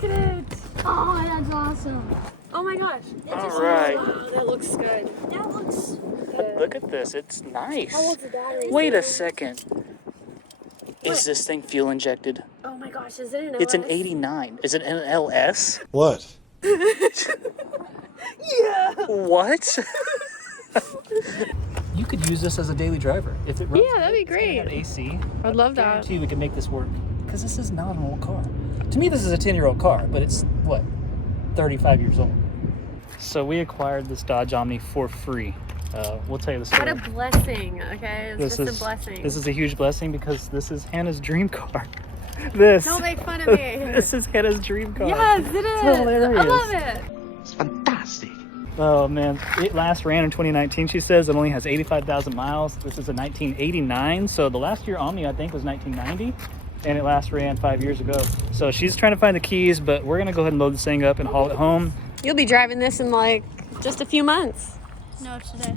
look at it. Oh, that's awesome. Oh my gosh. All right. Oh, that looks good. That looks good. Look at this. It's nice. How old's the battery? Wait a second. Is this thing fuel injected? Oh my gosh, is it an LS? It's an 89. Is it an LS? What? Yeah. What? You could use this as a daily driver. If it runs, Yeah, that'd be it's gonna great. have AC. I'd love that. guarantee we can make this work. Because this is not an old car. To me, this is a 10-year-old car, but it's, what, 35 years old. So we acquired this Dodge Omni for free. We'll tell you the story. What a blessing, okay? It's just a blessing. This is a huge blessing because this is Hannah's dream car. This. Don't make fun of me. This is Hannah's dream car. Yes, it is. It's hilarious. I love it. It's fantastic. Oh man, it last ran in 2019. She says it only has 85,000 miles. This is a 1989, so the last year Omni I think was 1990, and it last ran 5 years ago. So she's trying to find the keys, but we're gonna go ahead and load this thing up and haul it home. You'll be driving this in like just a few months. No, today.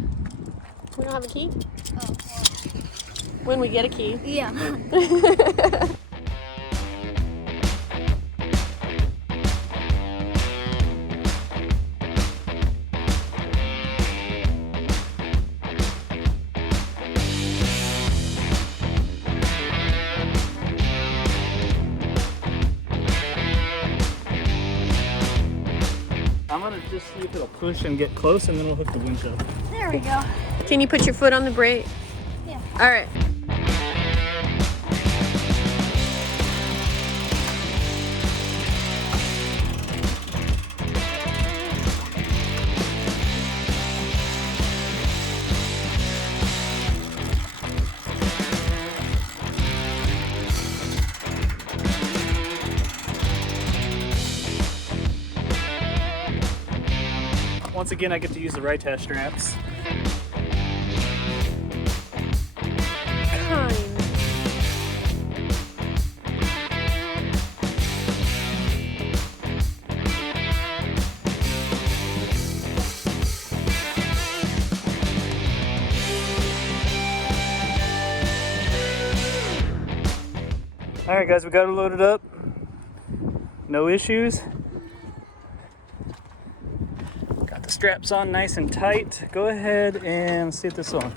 We don't have a key? Oh, When we get a key. yeah. I'm gonna just see if it'll push and get close, and then we'll hook the winch up. There we go. Can you put your foot on the brake? Yeah. All right. Once again, I get to use the right test straps. Kind. All right, guys, we got it loaded up. No issues. Got the straps on nice and tight. Go ahead and see if this on.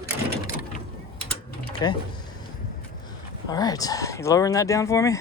Okay. All right, you lowering that down for me?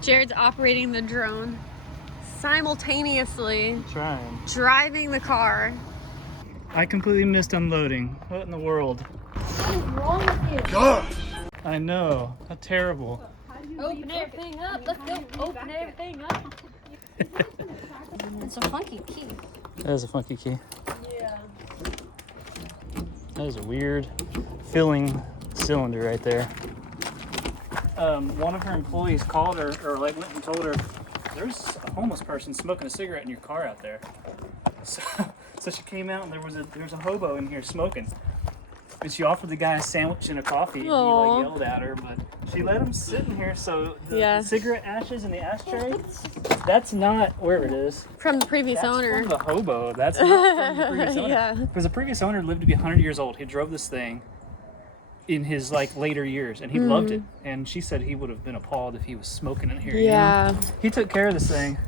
Jared's operating the drone simultaneously Trying. driving the car. I completely missed unloading. What in the world? What is wrong with you? God! I know. How terrible. Open everything up. Let's go. Open everything up. It's a funky key. That is a funky key. Yeah. That is a weird filling cylinder right there. One of her employees called her, or like went and told her, there's a homeless person smoking a cigarette in your car out there. So she came out and there was a hobo in here smoking. And she offered the guy a sandwich and a coffee, and he Aw. like yelled at her, but she let him sit in here. So the Yeah. cigarette ashes in the ashtray, that's not where it is. From the previous That's owner. from the hobo. That's not from the previous owner. Yeah. Because the previous owner lived to be 100 years old. He drove this thing in his like later years, and he loved it. And she said he would have been appalled if he was smoking in here. you know? Yeah. He took care of this thing.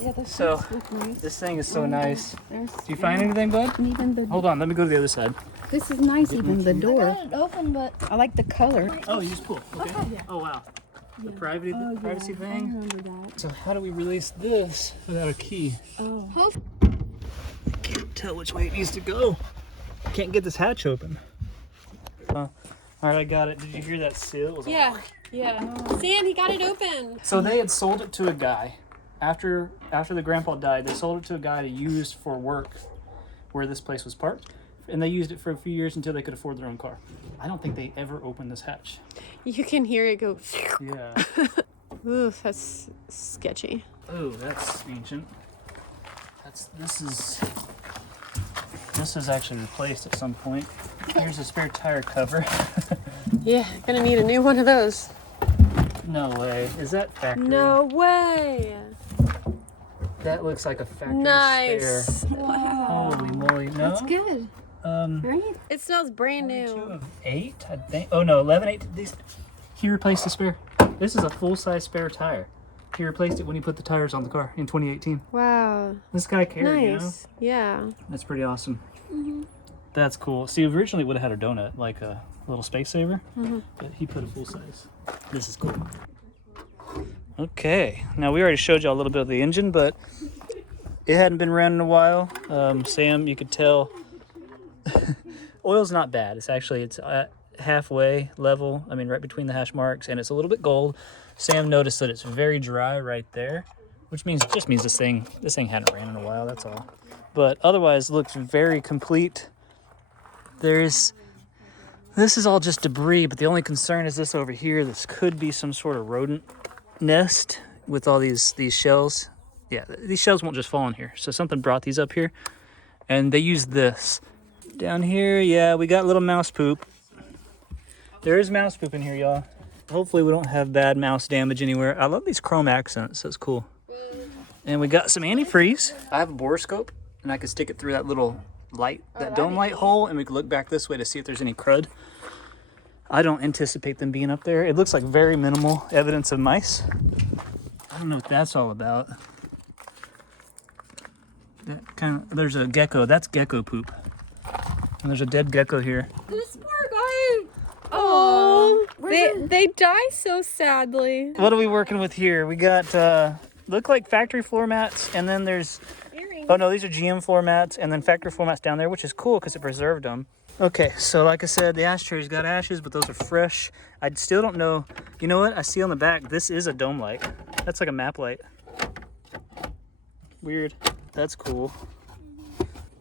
Yeah, the So, seats look nice. this thing is so nice. There's, Do you find anything, bud? and even the, Hold on, let me go to the other side. this is nice, even the I door. got it open, but I like the color. Oh, you just pull. Okay. Oh, wow. The privacy I thing. remember that. So how do we release this without a key? Oh. Can't tell which way it needs to go. Can't get this hatch open. All right, I got it. Did you hear that seal? It was like- Yeah. Sam, he got it open. So they had sold it to a guy. After the grandpa died, they sold it to a guy to use for work where this place was parked. And they used it for a few years until they could afford their own car. I don't think they ever opened this hatch. You can hear it go. Yeah. Ooh, that's sketchy. Oh, that's ancient. This is actually replaced at some point. Here's a spare tire cover. Yeah, gonna need a new one of those. No way. Is that factory? No way. That looks like a factory Nice. spare. Holy moly. No? That's good. Right? It smells brand 2 new. of 8, I think. Oh no, 11, 8. He replaced the spare. This is a full-size spare tire. He replaced it when he put the tires on the car in 2018. Wow. This guy cared, you know? Nice. Yeah. That's pretty awesome. That's cool. See, originally it would have had a donut, like a little space saver, but he put a full size. This is cool. Okay, now we already showed you a little bit of the engine, but it hadn't been running in a while. Sam, you could tell oil's not bad. It's at halfway level. I mean, right between the hash marks, and it's a little bit gold. Sam noticed that it's very dry right there, which just means this thing hadn't ran in a while. That's all. But otherwise, looks very complete. This is all just debris, but the only concern is this over here. This could be some sort of rodent nest with all these shells. Yeah, these shells won't just fall in here. So something brought these up here, and they used this. Down here, yeah, we got little mouse poop. There is mouse poop in here, y'all. Hopefully we don't have bad mouse damage anywhere. I love these chrome accents. That's cool. And we got some antifreeze. I have a borescope, and I can stick it through that little light, that dome light hole, and we can look back this way to see if there's any crud. I don't anticipate them being up there. It looks like very minimal evidence of mice. I don't know what that's all about. There's a gecko. That's gecko poop. And there's a dead gecko here. This poor guy. Oh, they die so sadly. What are we working with here? We got look like factory floor mats, and then there's oh no, these are GM floor mats, and then factory floor mats down there, which is cool because it preserved them. Okay, so like I said, the ashtrays got ashes, but those are fresh. I still don't know. You know what? I see on the back, this is a dome light. That's like a map light. Weird. That's cool.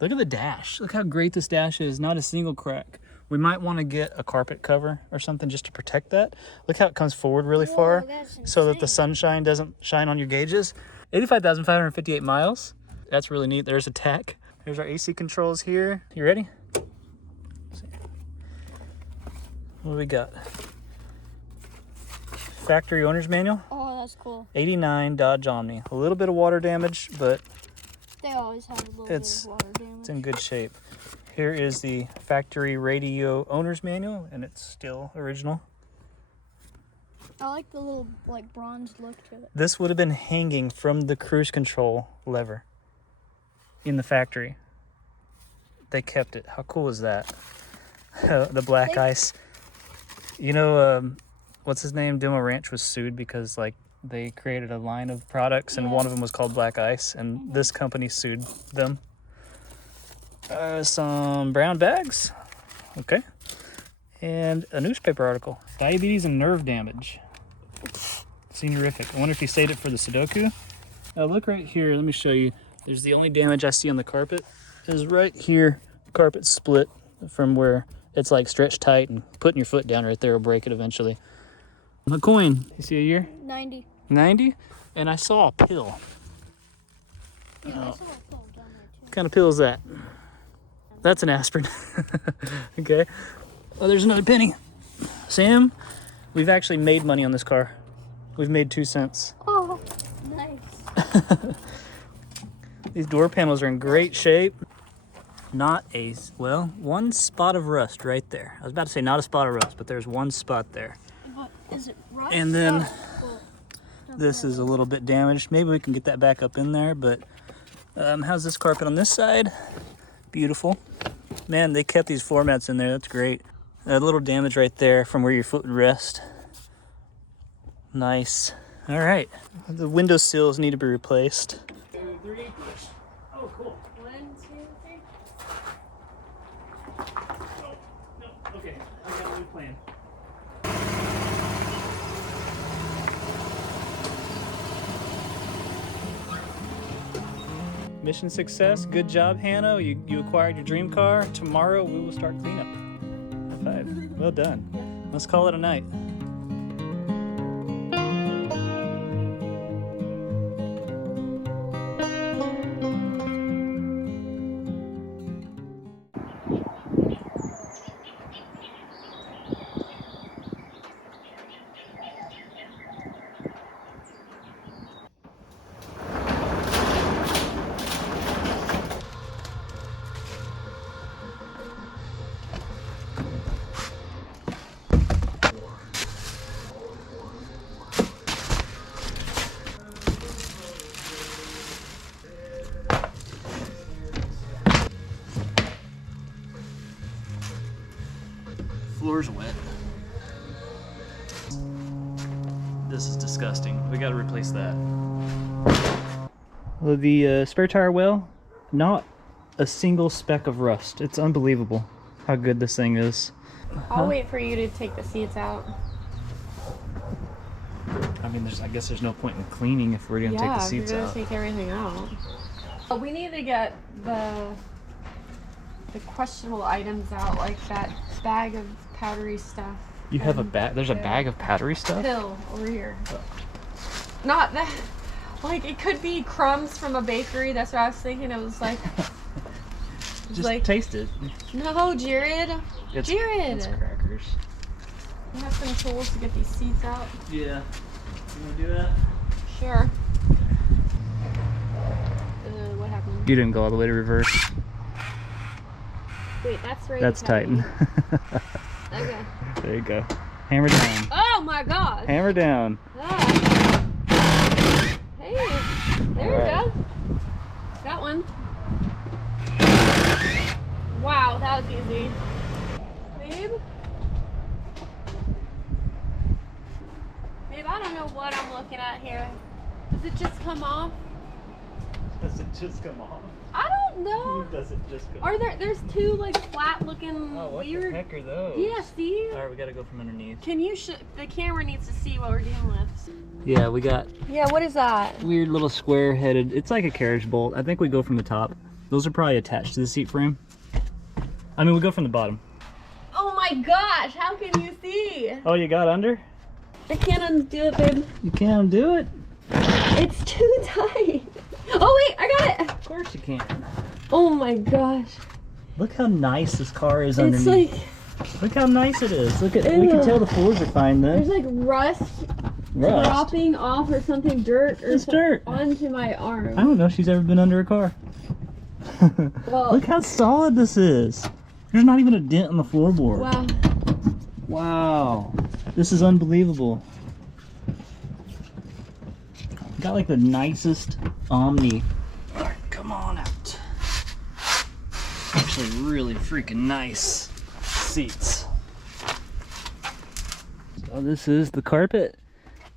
Look at the dash. Look how great this dash is. Not a single crack. We might want to get a carpet cover or something just to protect that. Look how it comes forward really far so that the sunshine doesn't shine on your gauges. 85,558 miles. That's really neat. There's a tack. There's our AC controls here. You ready? What do we got? Factory owner's manual. oh, that's cool. 89 Dodge Omni. A little bit of water damage, but They always have a little It's- bit of water damage. it's in good shape. Here is the factory radio owner's manual, and it's still original. I like the little like bronze look to it. This would have been hanging from the cruise control lever in the factory. They kept it. How cool is that? The black ice. You know, what's his name? Demo Ranch was sued because like they created a line of products, and one of them was called Black Ice, and this company sued them. Some brown bags. Okay. And a newspaper article. Diabetes and nerve damage. Seniorific. I wonder if he saved it for the Sudoku. Now look right here. Let me show you. There's the only damage I see on the carpet is right here. Carpet split from where it's like stretched tight, and putting your foot down right there will break it eventually. A coin. You see a year? 90. 90? And I saw a pill. Yeah, I saw a phone down there too. What kind of pill is that? That's an aspirin. Okay. Oh, there's another penny. Sam, we've actually made money on this car. We've made 2 cents. Oh, nice. These door panels are in great shape. Not one spot of rust right there. I was about to say not a spot of rust, but there's one spot there. What is it? Rust? And then Oh, cool. This is a little bit damaged. Maybe we can get that back up in there, but how's this carpet on this side? Beautiful. Man, they kept these floor mats in there. That's great. A little damage right there from where your foot would rest. Nice. All right. The window sills need to be replaced. 2, 3. Oh, cool. 1, 2, 3. Oh, no. Okay. I got a new plan. Mission success. Good job, Hannah. You acquired your dream car. Tomorrow we will start cleanup. High five. Well done. Let's call it a night. Floor's wet. This is disgusting. We gotta replace that. Well, the spare tire well, not a single speck of rust. It's unbelievable how good this thing is. I'll wait for you to take the seats out. I mean, I guess there's no point in cleaning if we're gonna take the seats we're out. gonna take everything out. But we need to get the questionable items out, like that bag of powdery stuff. You have a bag? There's a bag of powdery stuff? Pill over here. Not that. Like, it could be crumbs from a bakery. That's what I was thinking. It was like. Just like, taste it. No, Jared. Jared. It's crackers. You have some tools to get these seats out. Yeah. You wanna do that? Sure. What happened? You didn't go all the way to reverse. Wait, that's right. That's tighten. Okay. There you go. Hammer down. Oh my god. Hammer down. Ah. Hey, there you go. Got one. Wow, that was easy. Babe? Babe, I don't know what I'm looking at here. Does it just come off? Does it just come off? I don't know. Does it just come Are there's two like flat looking weird. the heck are those? Yeah, see? Alright, we gotta go from underneath. Can you the camera needs to see what we're dealing with. Yeah, we got Yeah, what is that? weird little square headed, it's like a carriage bolt. I think we go from the top. Those are probably attached to the seat frame. I mean, we go from the bottom. Oh my gosh, how can you see? Oh, you got under? I can't undo it, babe. You can't undo it? It's too tight. Oh wait, I got it. Of course you can. Oh my gosh. Look how nice this car is It's underneath. like, Look how nice it is. Look at, we can tell the floors are fine then. there's like rust dropping off or something, dirt or It's dirt. onto my arm. I don't know if she's ever been under a car. Well, Look how solid this is. There's not even a dent on the floorboard. wow. Wow. This is unbelievable. Got like the nicest Omni. Alright, come on out. Actually really freaking nice seats. So this is the carpet.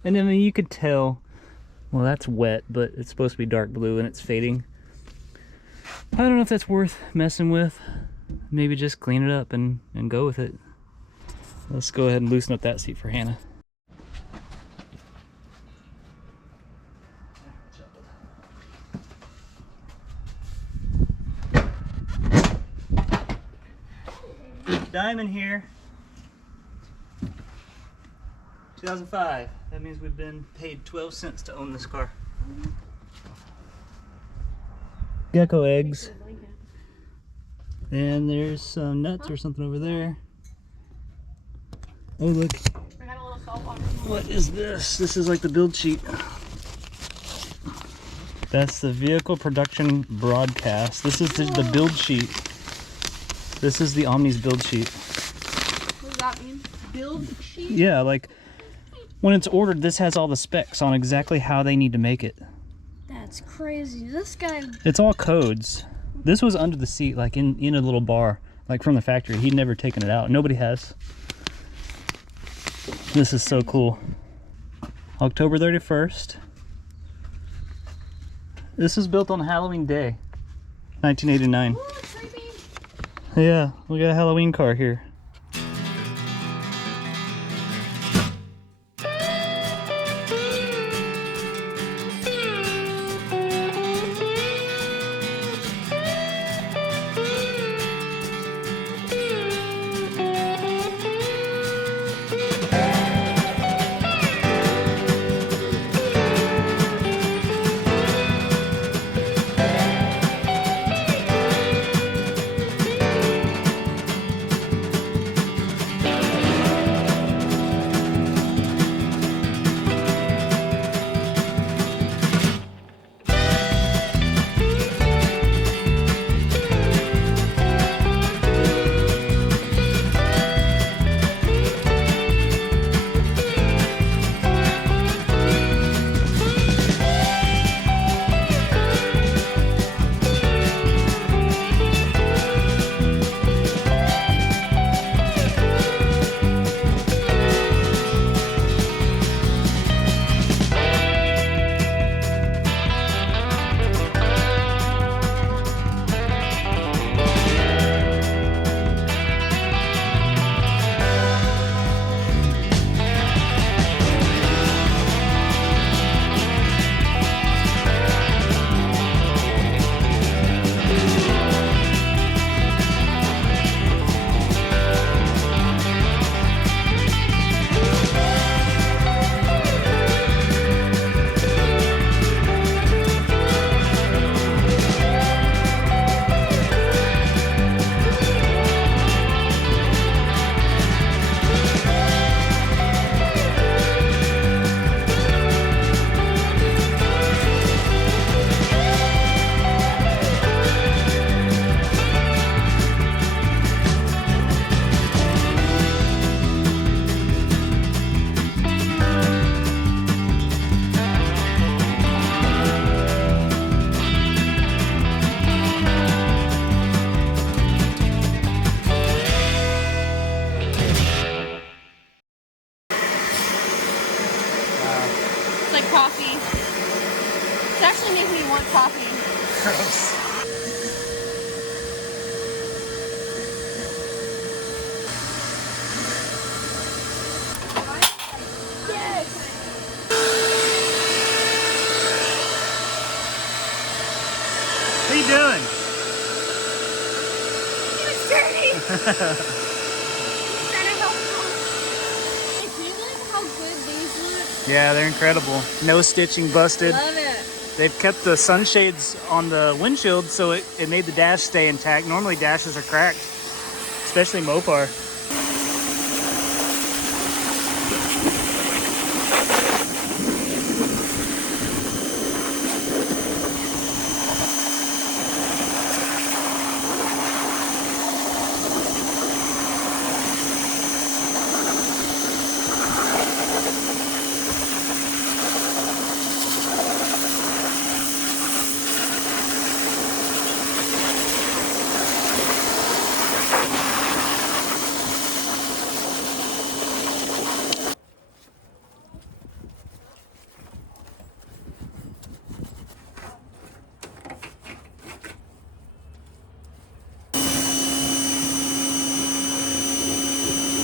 And I mean, you could tell, well, that's wet, but it's supposed to be dark blue and it's fading. I don't know if that's worth messing with. Maybe just clean it up and go with it. Let's go ahead and loosen up that seat for Hannah. Diamond here. 2005. That means we've been paid 12 cents to own this car. Gecko eggs. And there's some nuts or something over there. Oh look. What is this? This is like the build sheet. That's the vehicle production broadcast. This is the build sheet. This is the Omni's build sheet. What does that mean? Build sheet? Yeah, like when it's ordered, this has all the specs on exactly how they need to make it. That's crazy. This guy. It's all codes. This was under the seat, like in a little bar, like from the factory. He'd never taken it out. Nobody has. This is so cool. October 31st. This was built on Halloween Day, 1989. Ooh, it's creepy. Yeah, we got a Halloween car here. Coffee. It's actually making me want coffee. Gross. Yes. What are you doing? It's dirty. Yeah, they're incredible. No stitching busted. Love it. They've kept the sunshades on the windshield, so it made the dash stay intact. Normally dashes are cracked, especially Mopar.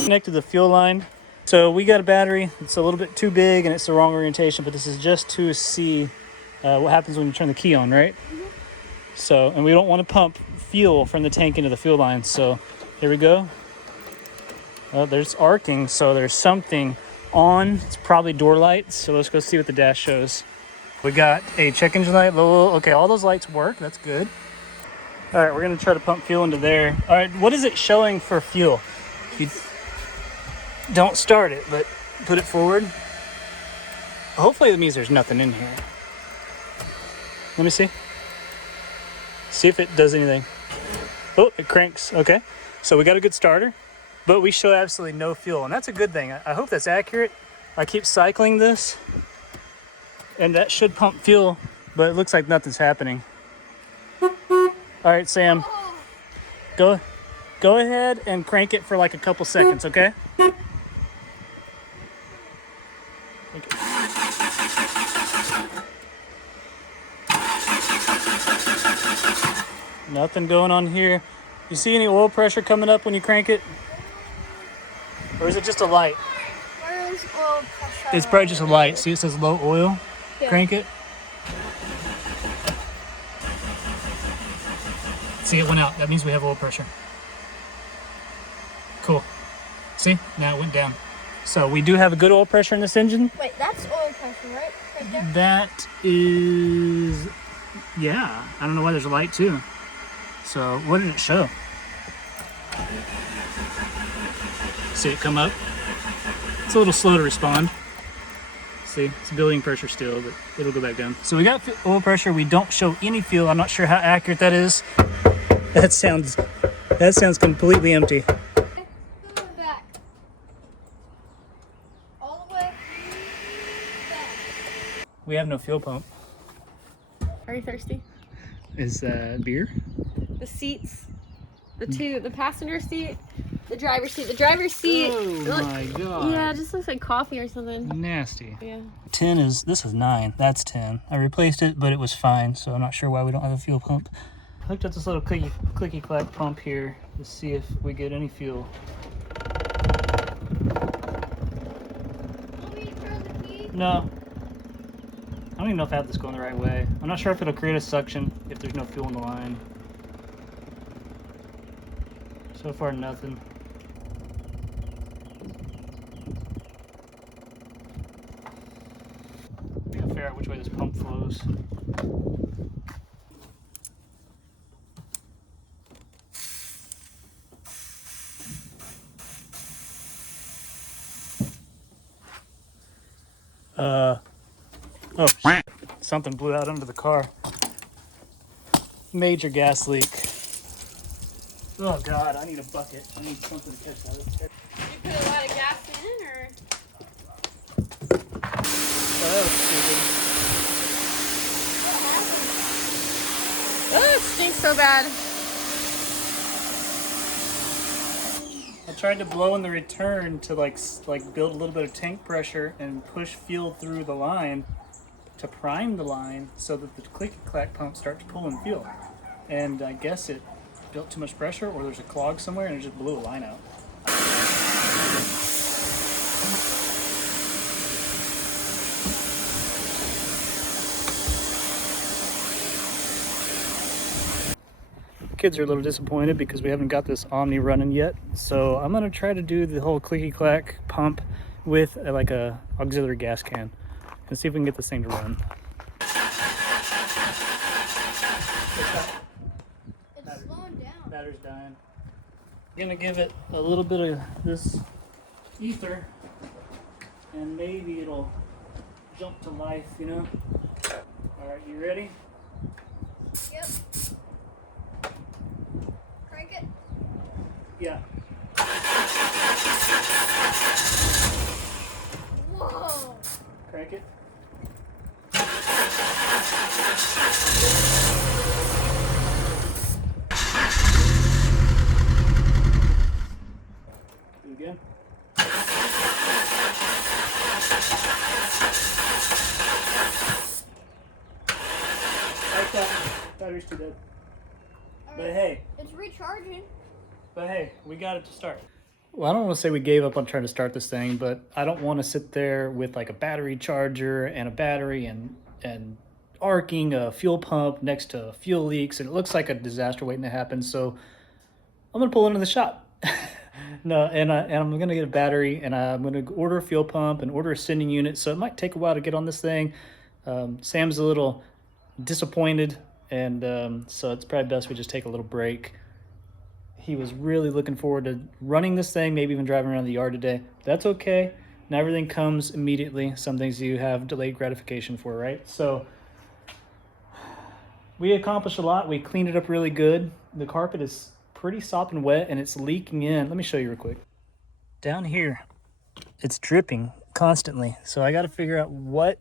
Connected the fuel line. So we got a battery. It's a little bit too big and it's the wrong orientation, but this is just to see what happens when you turn the key on, right? Mm-hmm. So, and we don't want to pump fuel from the tank into the fuel line. So here we go. Well, there's arcing, so there's something on. It's probably door lights. So let's go see what the dash shows. We got a check engine light, low. Okay, all those lights work. That's good. All right, we're gonna try to pump fuel into there. All right, what is it showing for fuel? You don't start it, but put it forward. Hopefully it means there's nothing in here. Let me see. See if it does anything. Oh, it cranks. Okay, so we got a good starter, but we show absolutely no fuel, and that's a good thing. I hope that's accurate. I keep cycling this, and that should pump fuel, but it looks like nothing's happening. All right, Sam, go ahead and crank it for like a couple seconds, okay? Nothing going on here. You see any oil pressure coming up when you crank it? Or is it just a light? Where is oil pressure? It's probably just a light. See, it says low oil. Yeah. Crank it. See, it went out. That means we have oil pressure. Cool. See, now it went down. So we do have a good oil pressure in this engine. Wait, that's oil pressure, right? Right there? That is, yeah. I don't know why there's a light too. So what did it show? See it come up? It's a little slow to respond. See, it's building pressure still, but it'll go back down. So we got oil pressure. We don't show any fuel. I'm not sure how accurate that is. That sounds completely empty. Back. All the way back. We have no fuel pump. Are you thirsty? Is beer? The seats, the passenger seat, the driver's seat. The driver's seat. Oh my god. Yeah, it just looks like coffee or something. Nasty. Yeah. 10 is, this is 9. That's 10. I replaced it, but it was fine, so I'm not sure why we don't have a fuel pump. I hooked up this little clicky clack pump here to see if we get any fuel. Want me to turn the key? No. I don't even know if I have this going the right way. I'm not sure if it'll create a suction if there's no fuel in the line. So far, nothing. I gotta figure out which way this pump flows. Oh, shit. Something blew out under the car. Major gas leak. Oh god, I need a bucket. I need something to catch that. Did you put a lot of gas in, or? Oh, that was stupid. Oh, it stinks so bad. I tried to blow in the return to like build a little bit of tank pressure and push fuel through the line to prime the line so that the clicky clack pump starts pulling fuel. And I guess it built too much pressure, or there's a clog somewhere and it just blew a line out. Kids are a little disappointed because we haven't got this Omni running yet. So I'm gonna try to do the whole clicky clack pump with like a auxiliary gas can and see if we can get this thing to run. It's slowing down. Battery's dying. I'm gonna give it a little bit of this ether and maybe it'll jump to life, you know? All right, you ready? Yep. Crank it. Yeah. Whoa. Crank it. Do it again. Like that. Battery's too dead. But hey. It's recharging. But hey, we got it to start. Well, I don't want to say we gave up on trying to start this thing, but I don't want to sit there with like a battery charger and a battery and arcing a fuel pump next to fuel leaks, and it looks like a disaster waiting to happen. So I'm gonna pull into the shop. No, and I'm gonna get a battery, and I'm gonna order a fuel pump and order a sending unit. So it might take a while to get on this thing. Sam's a little disappointed, and so it's probably best we just take a little break. He was really looking forward to running this thing, maybe even driving around the yard today. That's okay. Not everything comes immediately. Some things you have delayed gratification for, right? So we accomplished a lot. We cleaned it up really good. The carpet is pretty sopping wet and it's leaking in. Let me show you real quick. Down here, it's dripping constantly. So I got to figure out what,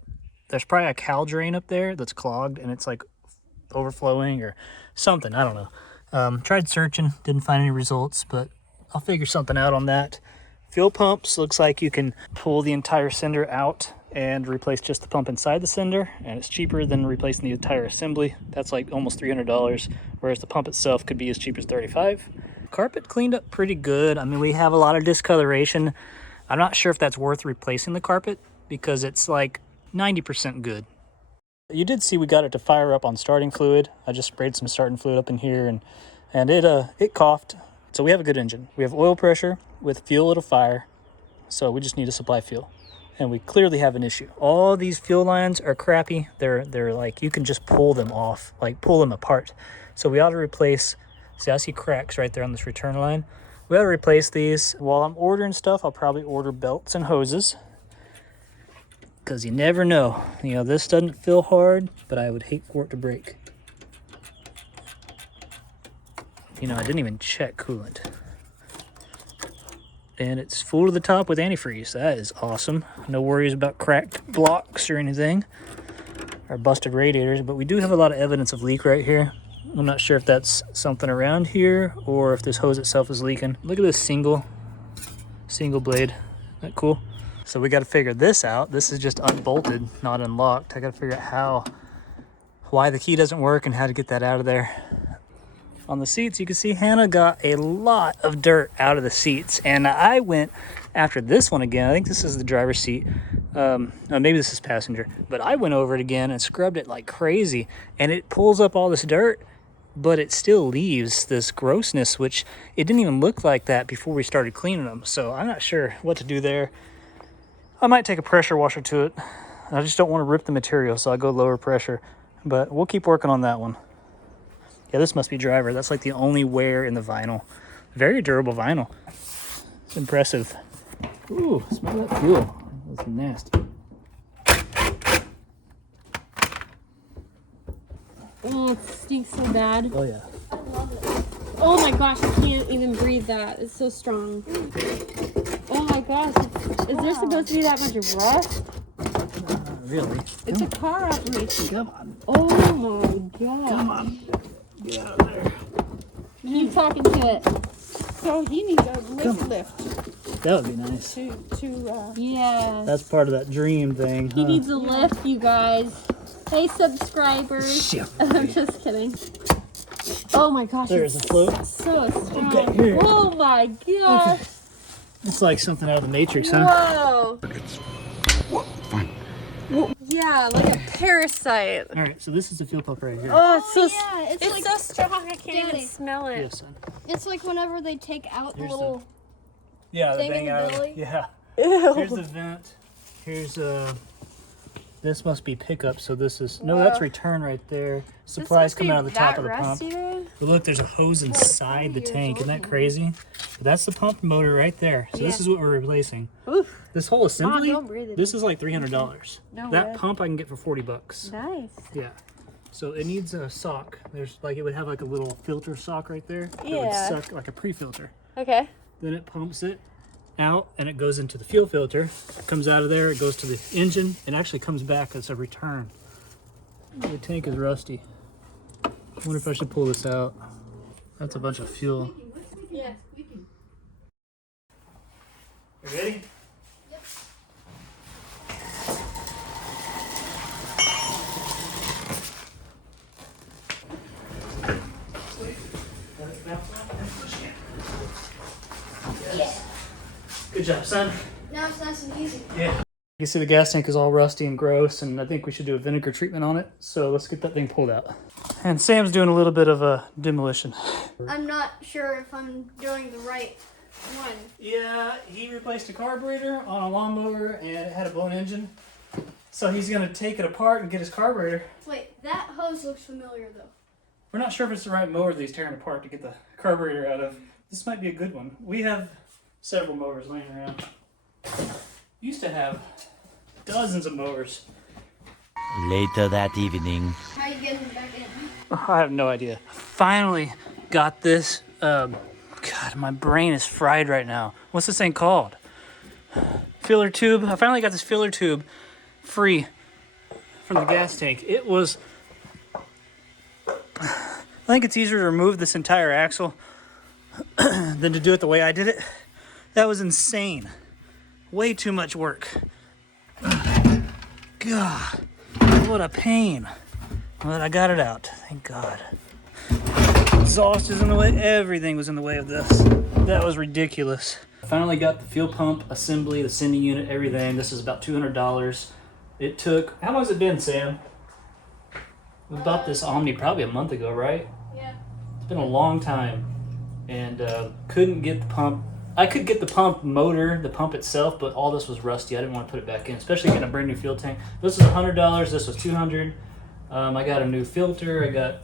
there's probably a cow drain up there that's clogged and it's like overflowing or something. I don't know. Tried searching, didn't find any results, but I'll figure something out on that. Fuel pumps, looks like you can pull the entire cinder out and replace just the pump inside the cinder, and it's cheaper than replacing the entire assembly. That's like almost $300, whereas the pump itself could be as cheap as $35. Carpet cleaned up pretty good. I mean, we have a lot of discoloration. I'm not sure if that's worth replacing the carpet because it's like 90% good. You did see we got it to fire up on starting fluid. I just sprayed some starting fluid up in here and it coughed. So we have a good engine. We have oil pressure. With fuel, it'll fire. So we just need to supply fuel. And we clearly have an issue. All these fuel lines are crappy. They're like, you can just pull them off, like pull them apart. So we ought to replace, see, I see cracks right there on this return line. We ought to replace these. While I'm ordering stuff, I'll probably order belts and hoses. Because you never know. You know, this doesn't feel hard, but I would hate for it to break. You know, I didn't even check coolant. And it's full to the top with antifreeze. That is awesome. No worries about cracked blocks or anything, or busted radiators, but we do have a lot of evidence of leak right here. I'm not sure if that's something around here or if this hose itself is leaking. Look at this single blade. Isn't that cool? So we got to figure this out. This is just unbolted, not unlocked. I got to figure out why the key doesn't work and how to get that out of there. On the seats, you can see Hannah got a lot of dirt out of the seats, and I went after this one again. I think this is the driver's seat. Maybe this is passenger, but I went over it again and scrubbed it like crazy, and it pulls up all this dirt, but it still leaves this grossness, which it didn't even look like that before we started cleaning them. So I'm not sure what to do there. I might take a pressure washer to it. I just don't want to rip the material, so I'll go lower pressure, but we'll keep working on that one. Yeah, this must be driver. That's like the only wear in the vinyl. Very durable vinyl. It's impressive. Ooh, smell that fuel. That's nasty. Oh, it stinks so bad. Oh, yeah. I love it. Oh my gosh, I can't even breathe that. It's so strong. Oh my gosh, is there supposed to be that much rust? Not really. It's a car operation. Come on. Oh my god. Come on. Get out of there. Keep talking to it. So he needs a lift That would be nice. Yeah. That's part of that dream thing. He needs a lift, you guys. Hey, subscribers. Shit. I'm just kidding. Oh my gosh. There's a it's float. So strong. Okay, here. Oh my gosh. Okay. It's like something out of the Matrix, huh? Whoa. What fun. Yeah, like a parasite. All right, so this is the fuel pump right here. Oh, it's so Yeah, it's it's like so strong. I can't Daddy. even smell it. Yes, son. it's like whenever they take out the Here's little. Yeah, the Thing in thing the out of belly? yeah. Ew. Here's the vent. Here's this must be pickup, so this is no, that's return right there. Supplies coming out of the top of the pump. But look, there's a hose inside the tank. Isn't that crazy? But that's the pump motor right there. So this is what we're replacing. Oof. This whole assembly, don't breathe it this is like $300. No that way. pump I can get for $40. Nice. Yeah. So it needs a sock. There's like, it would have like a little filter sock right there. That would Yeah. suck like a pre-filter. Okay. Then it pumps it out and it goes into the fuel filter. It comes out of there, it goes to the engine, and actually comes back as a return. The tank is rusty. I wonder if I should pull this out. That's a bunch of fuel. Yeah. You ready? Good job, son. Now it's nice and easy. Yeah. You see the gas tank is all rusty and gross, and I think we should do a vinegar treatment on it. So let's get that thing pulled out. And Sam's doing a little bit of a demolition. I'm not sure if I'm doing the right one. Yeah, he replaced a carburetor on a lawnmower and it had a blown engine. So he's gonna take it apart and get his carburetor. Wait, that hose looks familiar though. We're not sure if it's the right mower that he's tearing apart to get the carburetor out of. This might be a good one. We have several mowers laying around. Used to have dozens of mowers. Later that evening. How are you getting it back in? I have no idea. Finally got this. God, my brain is fried right now. What's this thing called? filler tube. I finally got this filler tube free from the gas tank. It was, I think it's easier to remove this entire axle than to do it the way I did it. That was insane. Way too much work. God, what a pain. But I got it out, thank God. Exhaust is in the way, everything was in the way of this. That was ridiculous. Finally got the fuel pump assembly, the sending unit, everything. This is about $200. It took, how long has it been, Sam? We bought this Omni probably a month ago, right? Yeah. It's been a long time. And couldn't get the pump. I could get the pump motor, the pump itself, but all this was rusty. I didn't want to put it back in, especially getting a brand new fuel tank. This was $100, this was $200. I got a new filter, I got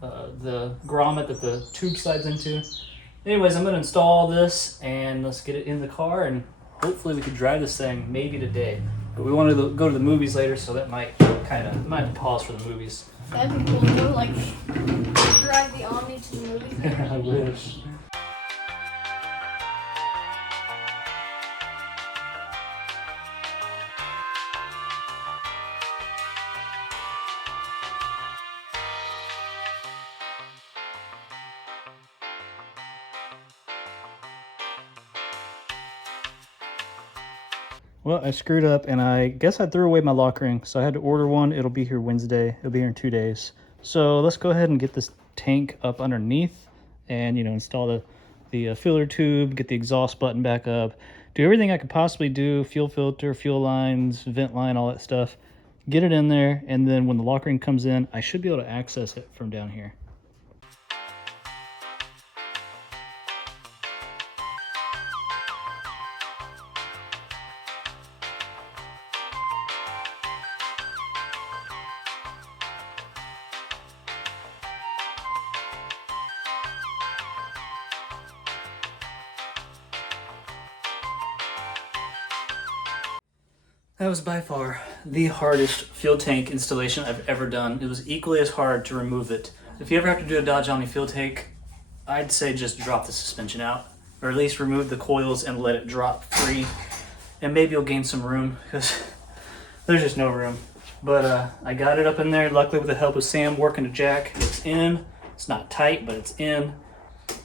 the grommet that the tube slides into. Anyways, I'm gonna install this and let's get it in the car and hopefully we can drive this thing maybe today. But we want to go to the movies later, so that might might pause for the movies. That'd be cool. Go like drive the Omni to the movie theater. I wish. Well, I screwed up and I guess I threw away my lock ring, so I had to order one. It'll be here Wednesday. It'll be here in 2 days. So let's go ahead and get this tank up underneath and, you know, install the filler tube, get the exhaust button back up, do everything I could possibly do, fuel filter, fuel lines, vent line, all that stuff. Get it in there, and then when the lock ring comes in, I should be able to access it from down here. That was by far the hardest fuel tank installation I've ever done. It was equally as hard to remove it. If you ever have to do a Dodge Omni fuel tank, I'd say just drop the suspension out, or at least remove the coils and let it drop free. And maybe you'll gain some room, because there's just no room. But I got it up in there, luckily with the help of Sam working the jack. It's in. It's not tight, but it's in.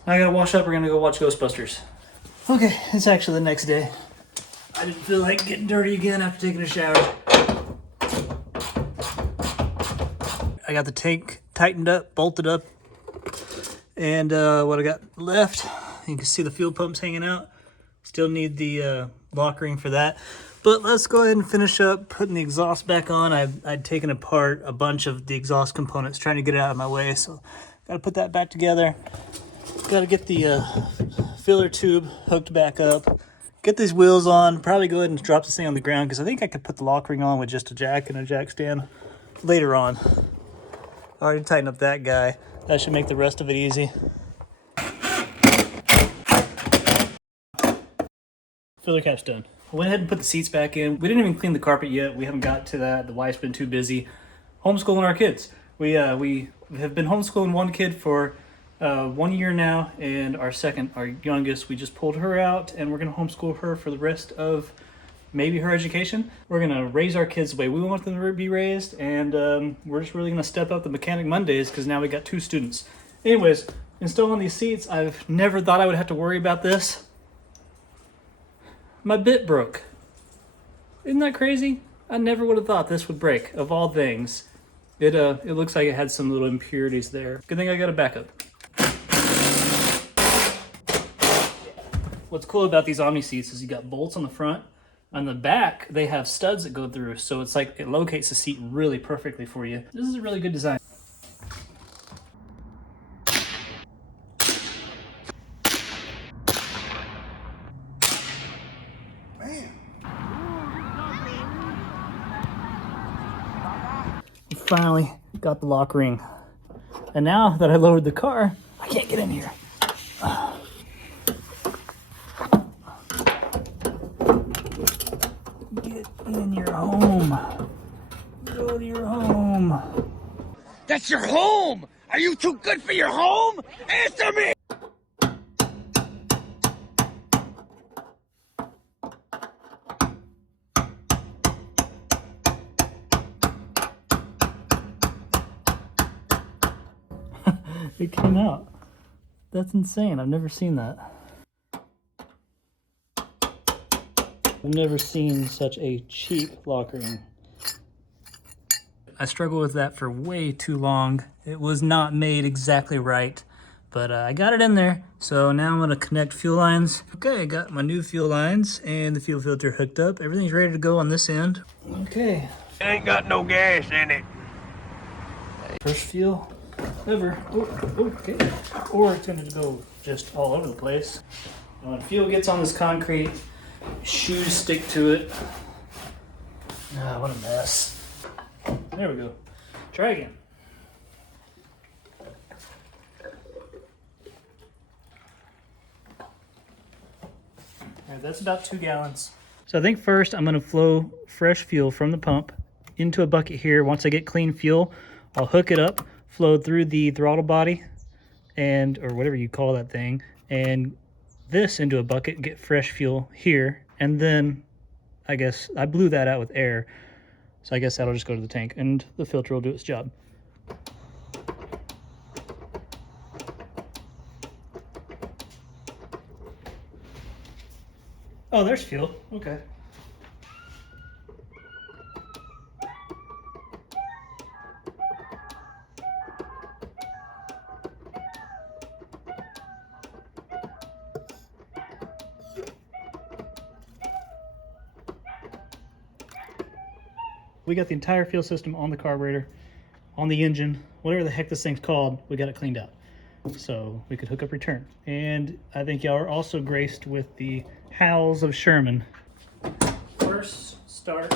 I gotta wash up, we're gonna go watch Ghostbusters. Okay, it's actually the next day. I didn't feel like getting dirty again after taking a shower. I got the tank tightened up, bolted up, and what I got left, you can see the fuel pumps hanging out. Still need the lock ring for that. But let's go ahead and finish up putting the exhaust back on. I'd taken apart a bunch of the exhaust components, trying to get it out of my way, so gotta put that back together. Gotta get the filler tube hooked back up. Get these wheels on, probably go ahead and drop this thing on the ground because I think I could put the lock ring on with just a jack and a jack stand later on. Already tightened up that guy. That should make the rest of it easy. Filler cap's done. I went ahead and put the seats back in. We didn't even clean the carpet yet. We haven't got to that. The wife's been too busy homeschooling our kids. We have been homeschooling one kid for 1 year now, and our youngest, we just pulled her out and we're going to homeschool her for the rest of maybe her education. We're going to raise our kids the way we want them to be raised, and we're just really going to step up the Mechanic Mondays because now we got 2 students. Anyways, installing these seats, I've never thought I would have to worry about this. My bit broke. Isn't that crazy? I never would have thought this would break, of all things. It looks like it had some little impurities there. Good thing I got a backup. What's cool about these Omni seats is you got bolts on the front. On the back, they have studs that go through, so it's like it locates the seat really perfectly for you. This is a really good design. We finally got the lock ring. And now that I lowered the car, I can't get in here. Get in your home. Go to your home. That's your home! Are you too good for your home? Answer me! It came out. That's insane. I've never seen that. I've never seen such a cheap lock ring. I struggled with that for way too long. It was not made exactly right, but I got it in there. So now I'm gonna connect fuel lines. Okay, I got my new fuel lines and the fuel filter hooked up. Everything's ready to go on this end. Okay. Ain't got no gas in it. First fuel ever. Okay. Or it's gonna go just all over the place. And when fuel gets on this concrete, shoes stick to it. Ah, what a mess. There we go. Try again. Alright, that's about 2 gallons. So I think first I'm gonna flow fresh fuel from the pump into a bucket here. Once I get clean fuel, I'll hook it up, flow through the throttle body and, or whatever you call that thing, and this into a bucket, get fresh fuel here, and then I guess I blew that out with air. So I guess that'll just go to the tank and the filter will do its job. Oh, there's fuel. Okay. We got the entire fuel system on the carburetor, on the engine, whatever the heck this thing's called, we got it cleaned out. So we could hook up return. And I think y'all are also graced with the howls of Sherman. First start,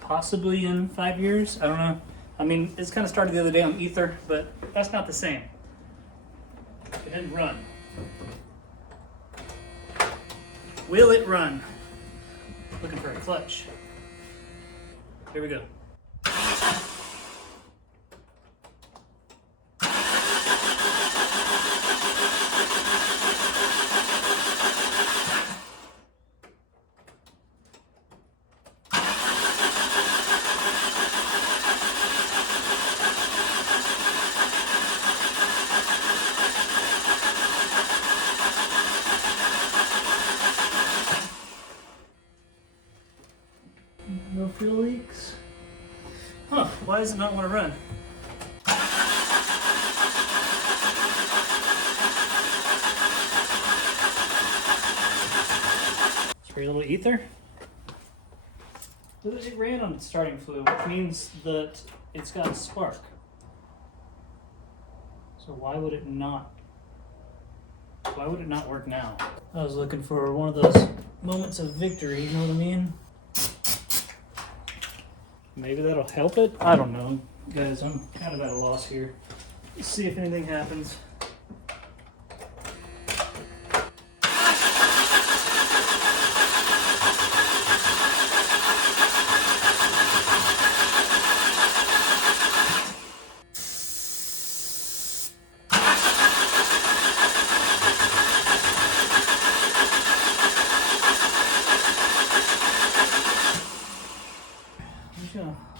possibly in 5 years, I don't know. I mean, it's kind of started the other day on ether, but that's not the same. It didn't run. Will it run? Looking for a clutch. Here we go. No fuel leaks. Huh, why does it not want to run? Spray a little ether. It ran on its starting fluid, which means that it's got a spark. So why would it not? Why would it not work now? I was looking for one of those moments of victory, you know what I mean? Maybe that'll help it? I don't know. Guys, I'm kind of at a loss here. Let's see if anything happens.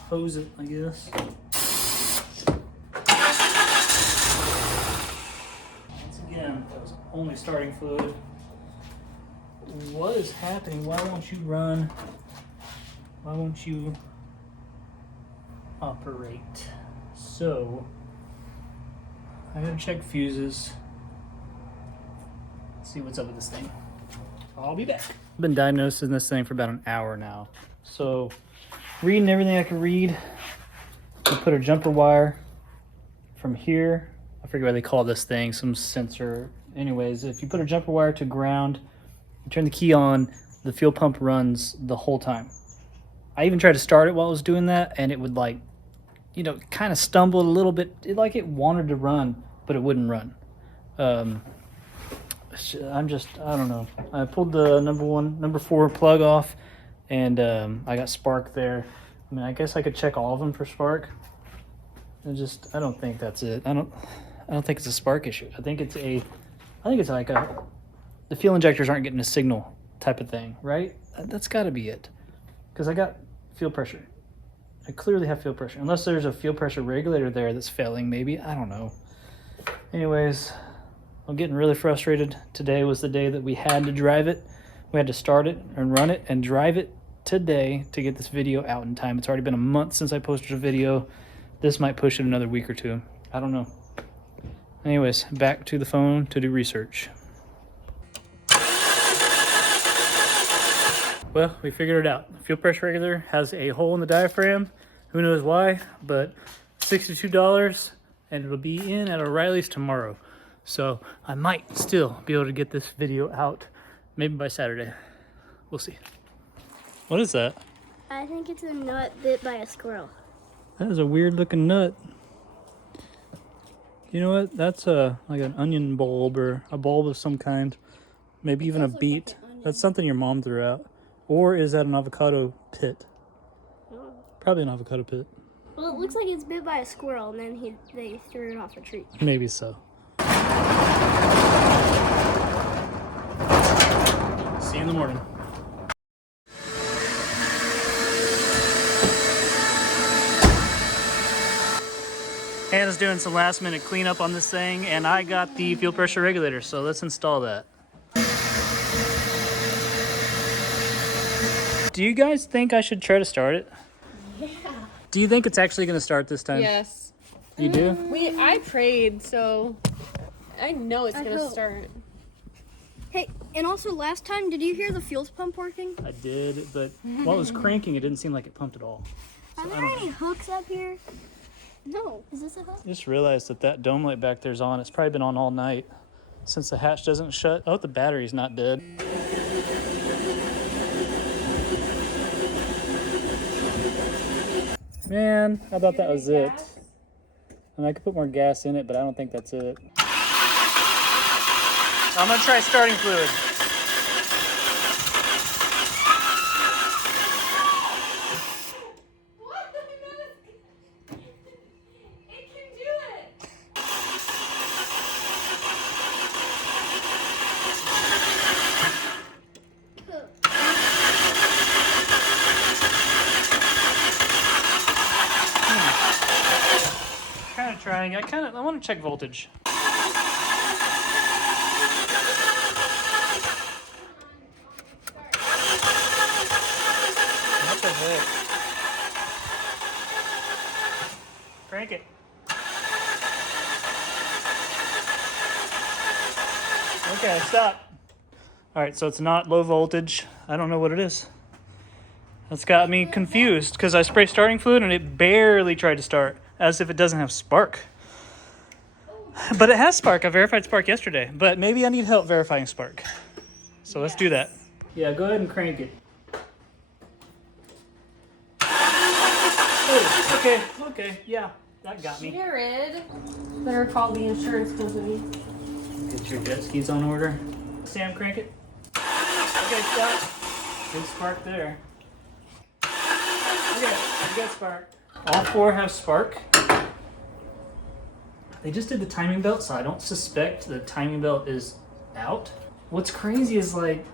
Hose it, I guess. Once again, that was only starting fluid. What is happening? Why won't you run? Why won't you operate? So, I gotta check fuses. See what's up with this thing. I'll be back. I've been diagnosing this thing for about an hour now. So, reading everything I could read. I put a jumper wire from here. I forget what they call this thing, some sensor. Anyways, if you put a jumper wire to ground, you turn the key on, the fuel pump runs the whole time. I even tried to start it while I was doing that, and it would kind of stumble a little bit. It wanted to run, but it wouldn't run. I don't know. I pulled the number 4 plug off, and I got spark there. I mean, I guess I could check all of them for spark. I don't think that's it. I don't think it's a spark issue. I think it's like the fuel injectors aren't getting a signal type of thing, right? That's got to be it. Because I got fuel pressure. I clearly have fuel pressure. Unless there's a fuel pressure regulator there that's failing, maybe. I don't know. Anyways, I'm getting really frustrated. Today was the day that we had to drive it. We had to start it and run it and drive it today to get this video out in time. It's already been a month since I posted a video. This might push it another week or two. I don't know. Anyways, back to the phone to do research. Well, we figured it out. The fuel pressure regulator has a hole in the diaphragm. Who knows why, but $62, and it'll be in at O'Reilly's tomorrow. So I might still be able to get this video out maybe by Saturday. We'll see. What is that? I think it's a nut bit by a squirrel. That is a weird looking nut. You know what? That's like an onion bulb or a bulb of some kind. Maybe even a beet. That's something your mom threw out. Or is that an avocado pit? No. Probably an avocado pit. Well, it looks like it's bit by a squirrel, and then they threw it off a tree. Maybe so. See you in the morning. Hannah's doing some last minute cleanup on this thing, and I got the fuel pressure regulator, so let's install that. Do you guys think I should try to start it? Yeah. Do you think it's actually going to start this time? Yes. You do? I prayed, so I know it's I gonna hope. start. Hey, and also last time, did you hear the fuel pump working? I did, but while it was cranking, it didn't seem like it pumped at all. Are So there I don't any know. hooks up here? No. Is this a hook? I just realized that dome light back there's on. It's probably been on all night since the hatch doesn't shut. Oh, the battery's not dead. Man, I thought that was it. I mean, I could put more gas in it, but I don't think that's it. I'm gonna try starting fluid. Trying. I want to check voltage. What the heck? Crank it. Okay, stop. All right, so it's not low voltage. I don't know what it is. That's got me confused because I spray starting fluid and it barely tried to start, as if it doesn't have spark. But it has spark. I verified spark yesterday, but maybe I need help verifying spark. So let's do that. Yeah, go ahead and crank it. Oh, okay, yeah, that got me. Jared, better call the insurance company. Get your jet skis on order. Sam, crank it. Okay, stop. Good spark there. Okay, you got spark. All four have spark. They just did the timing belt, so I don't suspect the timing belt is out. What's crazy is like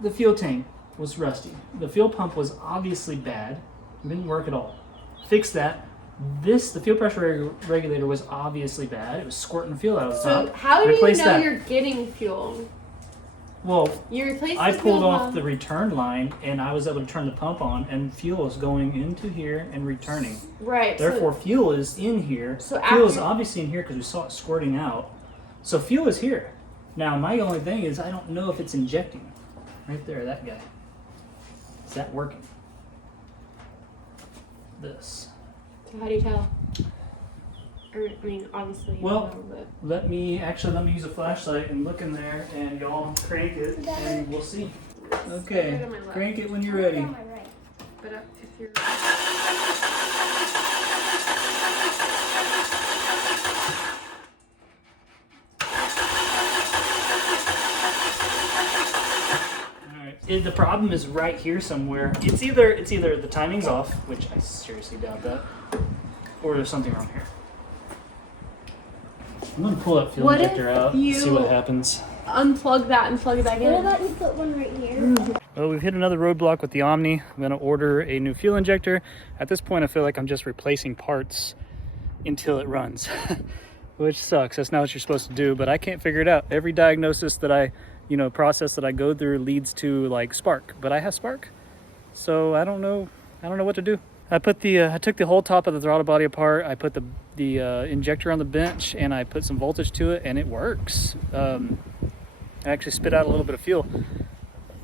the fuel tank was rusty. The fuel pump was obviously bad. It didn't work at all. Fix that. The fuel pressure regulator was obviously bad. It was squirting fuel out of the So top. how do you Replace know that. you're getting fuel? Well, You replaced I the pulled fuel off pump. the return line and I was able to turn the pump on, and fuel is going into here and returning. Right. Therefore, fuel is in here. So Fuel is after- obviously in here because we saw it squirting out. So fuel is here. Now, my only thing is I don't know if it's injecting. Right there, that guy. Is that working? This. So how do you tell? Or, I mean, obviously. You Well, know, but let me use a flashlight and look in there, and y'all crank it, and we'll see. Okay, Put it on my left. crank it when you're ready. But if you're. The problem is right here somewhere. It's either the timing's off, which I seriously doubt that, or there's something wrong here. I'm gonna pull that fuel What if injector out, you- see what happens. Unplug that and plug it back What in. about you put one right here? Well, we've hit another roadblock with the Omni. I'm gonna order a new fuel injector. At this point, I feel like I'm just replacing parts until it runs. which sucks. That's not what you're supposed to do, but I can't figure it out. Every diagnosis that I, process that I go through leads to like spark, but I have spark. So I don't know what to do. I took the whole top of the throttle body apart. I put the injector on the bench and I put some voltage to it and it works. I actually spit out a little bit of fuel.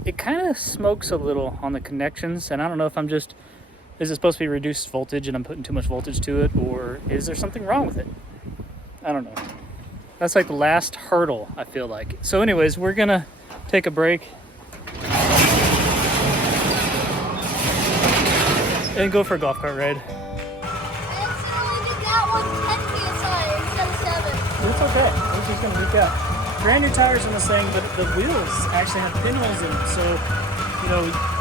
It kind of smokes a little on the connections, and I don't know if is it supposed to be reduced voltage and I'm putting too much voltage to it, or is there something wrong with it? I don't know. That's like the last hurdle, I feel like. So anyways, we're gonna take a break and go for a golf cart ride. I accidentally did that one 10 psi instead of 7. It's okay. It's just gonna leak out. Brand new tires in this thing, but the wheels actually have pinholes in them. So,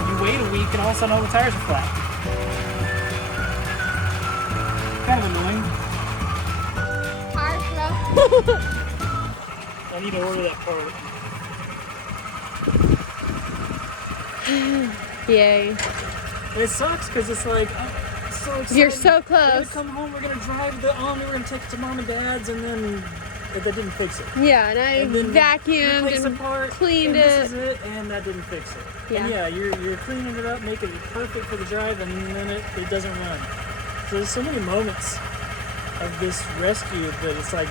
you wait a week and all of a sudden all the tires are flat. Kind of annoying. Tires, bro. I need to order that part. Yay. It sucks because it's like, I'm so excited. You're so We're close. gonna come home, we're gonna drive the Omni, we're gonna take it to mom and dad's, and then that didn't fix it. Yeah, and I And then vacuumed replace the and part, cleaned and it. This is it, and that didn't fix it. Yeah. And yeah, you're cleaning it up, making it perfect for the drive, and then it doesn't run. So there's so many moments of this rescue that it's like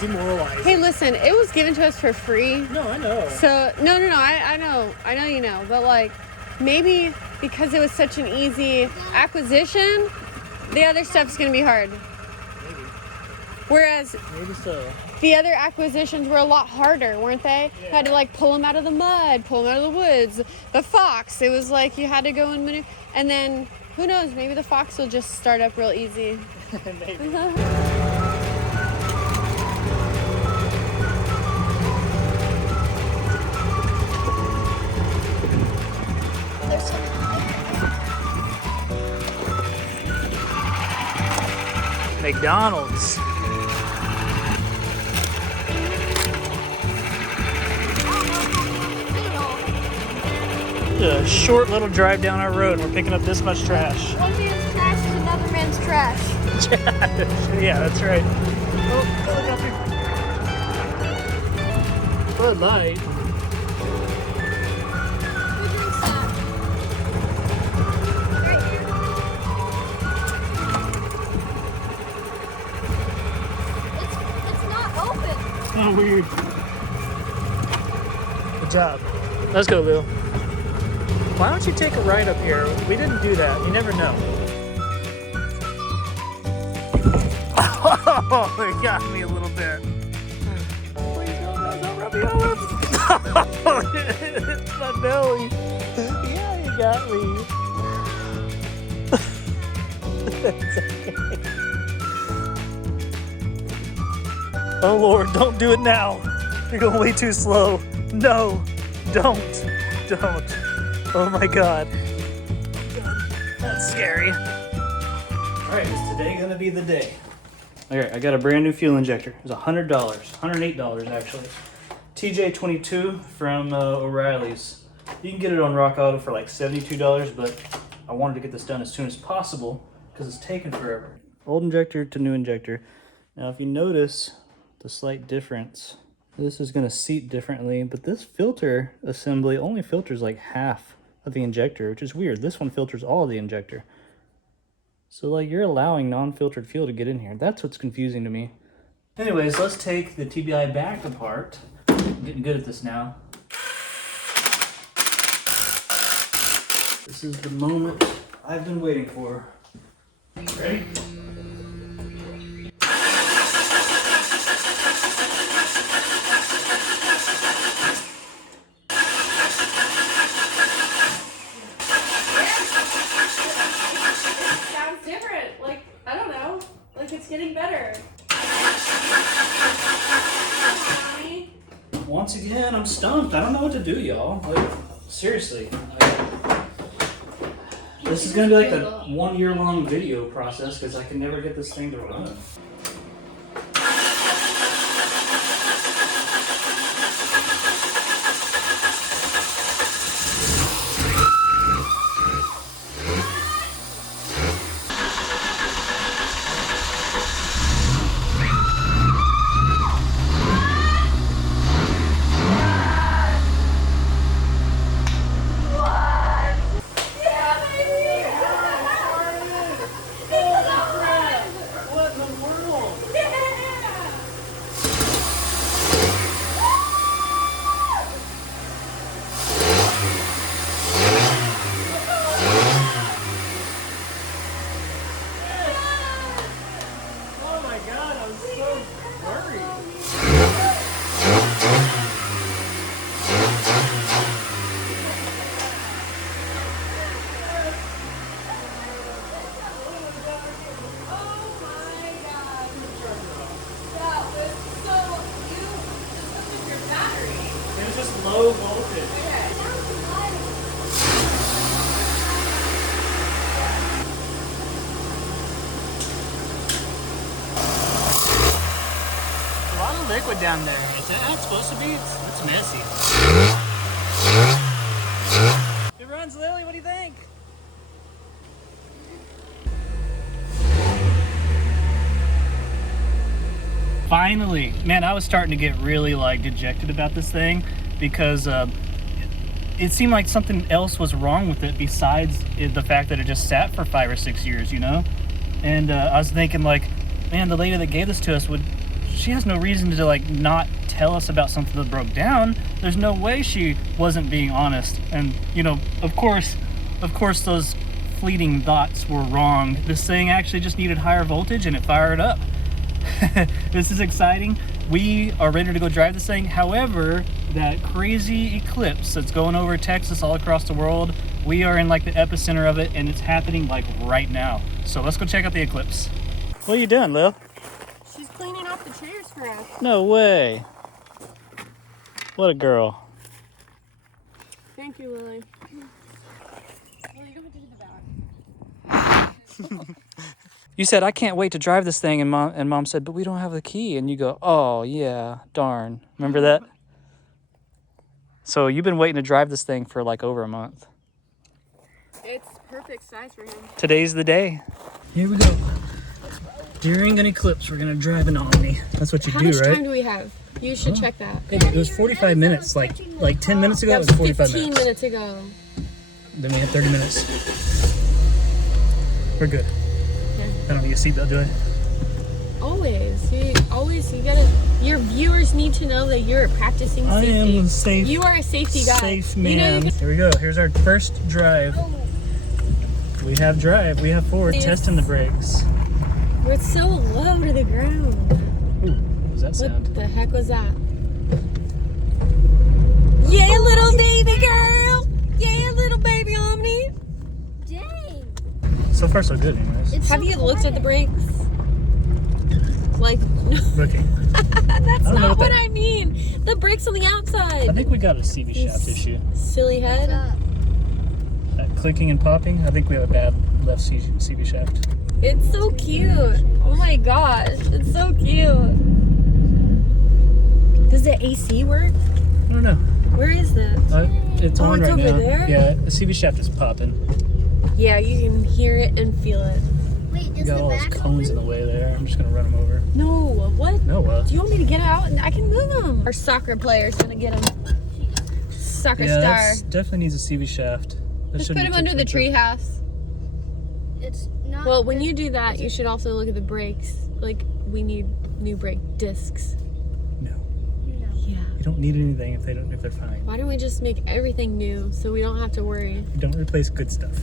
demoralizing. Hey, listen, it was given to us for free. No, I know. So, no, I know you know, but like, maybe because it was such an easy acquisition, the other stuff's gonna be hard. Maybe. Whereas Maybe so. the other acquisitions were a lot harder, weren't they? You had to like pull them out of the mud, pull them out of the woods. The Fox, it was like you had to go and maneuver. And then, who knows, maybe the Fox will just start up real easy. Maybe. There's some. McDonald's. A short little drive down our road. We're picking up this much trash. One man's trash is another man's trash. Yeah, that's right. Oh, helicopter. Bud Light. Who drinks that? Right here. It's not open. Oh, weird. Good job. Let's go, Lou. Why don't you take a ride up here? We didn't do that. You never know. Oh, it got me a little bit. Please don't rub me over. It's my belly. Yeah, you got me. It's okay. Oh Lord, don't do it now. You're going way too slow. No, don't. Oh my God. That's scary. All right, is today gonna be the day? All right, I got a brand new fuel injector. It was $100, $108 actually. TJ22 from O'Reilly's. You can get it on Rock Auto for like $72, but I wanted to get this done as soon as possible because it's taken forever. Old injector to new injector. Now, if you notice the slight difference, this is gonna seat differently, but this filter assembly only filters like half of the injector, which is weird. This one filters all of the injector. So like you're allowing non-filtered fuel to get in here. That's what's confusing to me. Anyways, let's take the TBI back apart. I'm getting good at this now. This is the moment I've been waiting for. Ready? Sounds different. Like, I don't know. Like, it's getting better. Once again, I'm stumped. I don't know what to do, y'all. Like, seriously. This is gonna be like a 1 year long video process because I can never get this thing to run. low voltage. A lot of liquid down there. Is that how it's supposed to be? It's messy. It runs, Lily. What do you think? Finally, man, I was starting to get really like dejected about this thing because it seemed like something else was wrong with it besides the fact that it just sat for 5 or 6 years, you know? And I was thinking like, man, the lady that gave this to us she has no reason to like not tell us about something that broke down. There's no way she wasn't being honest. And you know, of course those fleeting thoughts were wrong. This thing actually just needed higher voltage and it fired up. This is exciting. We are ready to go drive this thing. However, that crazy eclipse that's going over Texas all across the world, we are in like the epicenter of it and it's happening like right now. So let's go check out the eclipse. What are you doing, Lil? She's cleaning off the chairs for us. No way. What a girl. Thank you, Lily. Well, you don't have to do the back. You said, I can't wait to drive this thing, and mom said, but we don't have the key. And you go, oh, yeah, darn. Remember that? So you've been waiting to drive this thing for like over a month. It's perfect size for him. Today's the day. Here we go. During an eclipse, we're going to drive an Omni. That's what you do, right? How much time do we have? You should check that. It was 45 minutes. Like 10 minutes ago, it was 45 15 minutes. minutes ago. Then we had 30 minutes. We're good. I don't need a seatbelt, do I? Always. You gotta. Your viewers need to know that you're practicing safety. I am safe. You are a safety guy. Safe man. You know you Here we go. Here's our first drive. We have drive. We have forward. Testing the brakes. We're so low to the ground. Ooh, what was that sound? What the heck was that? Yeah, little baby girl. Yeah, little baby Omni. Dang. So far, so good, anyways. Have you looked at the brakes? Like, Looking. that's know not what what I mean. The brakes on the outside. I think we got a CV shaft issue. Silly head. That clicking and popping, I think we have a bad left CV shaft. It's so cute. Oh my gosh, it's so cute. Does the AC work? I don't know. Where is that? It's on it's right over now. there? Yeah, the CV shaft is popping. Yeah, you can hear it and feel it. Wait, We does got the all those back cones in open? the way there. I'm just gonna run them over. No, what? No, Do you want me to get out and I can move them? Our soccer player's gonna get him. Soccer yeah, star. that definitely needs a CV shaft. That Just put shouldn't him be under too the expensive. treehouse. It's not. Well, when you do that, you should also look at the brakes. Like, we need new brake discs. No, No. Yeah. you don't need anything if they're fine. Why don't we just make everything new so we don't have to worry? You don't replace good stuff.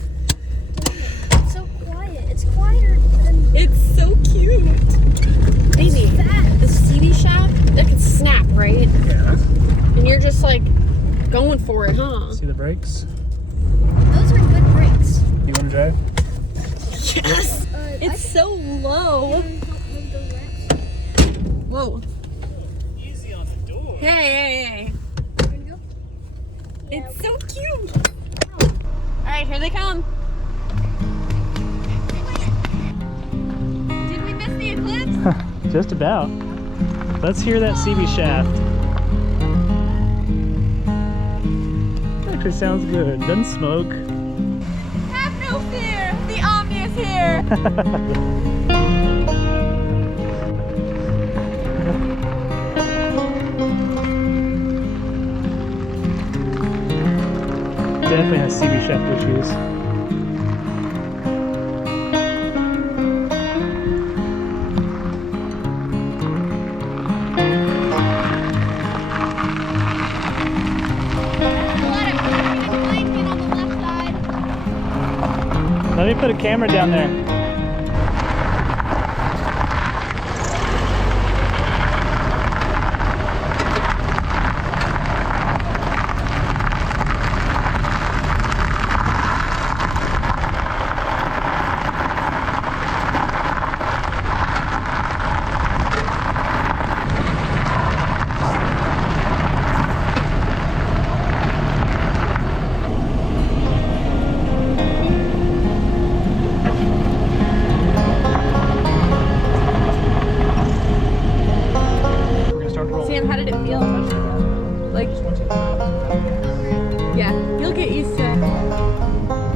It's so quiet. It's quieter than. It's so cute. Baby, fast. the CV shaft, that could snap, right? Yeah. And you're just like going for it, huh? See the brakes? Those are good brakes. You want to drive? Yes! I It's so low. can move those ramps. Whoa. Easy on the door. Hey. There you go. It's so cute. Alright, here they come. Did we miss the eclipse? Just about. Let's hear that CV shaft. Actually sounds good. Doesn't smoke. Have no fear. The Omni is here. Definitely has CV shaft issues. Let me put a camera down there. Yeah, you'll get used to it.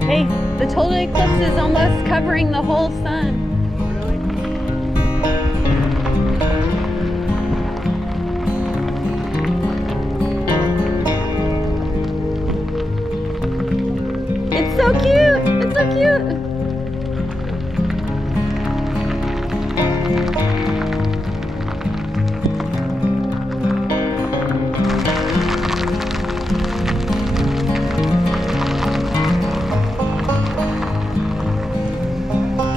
Hey, the total eclipse is almost covering the whole sun. It's so cute! It's so cute!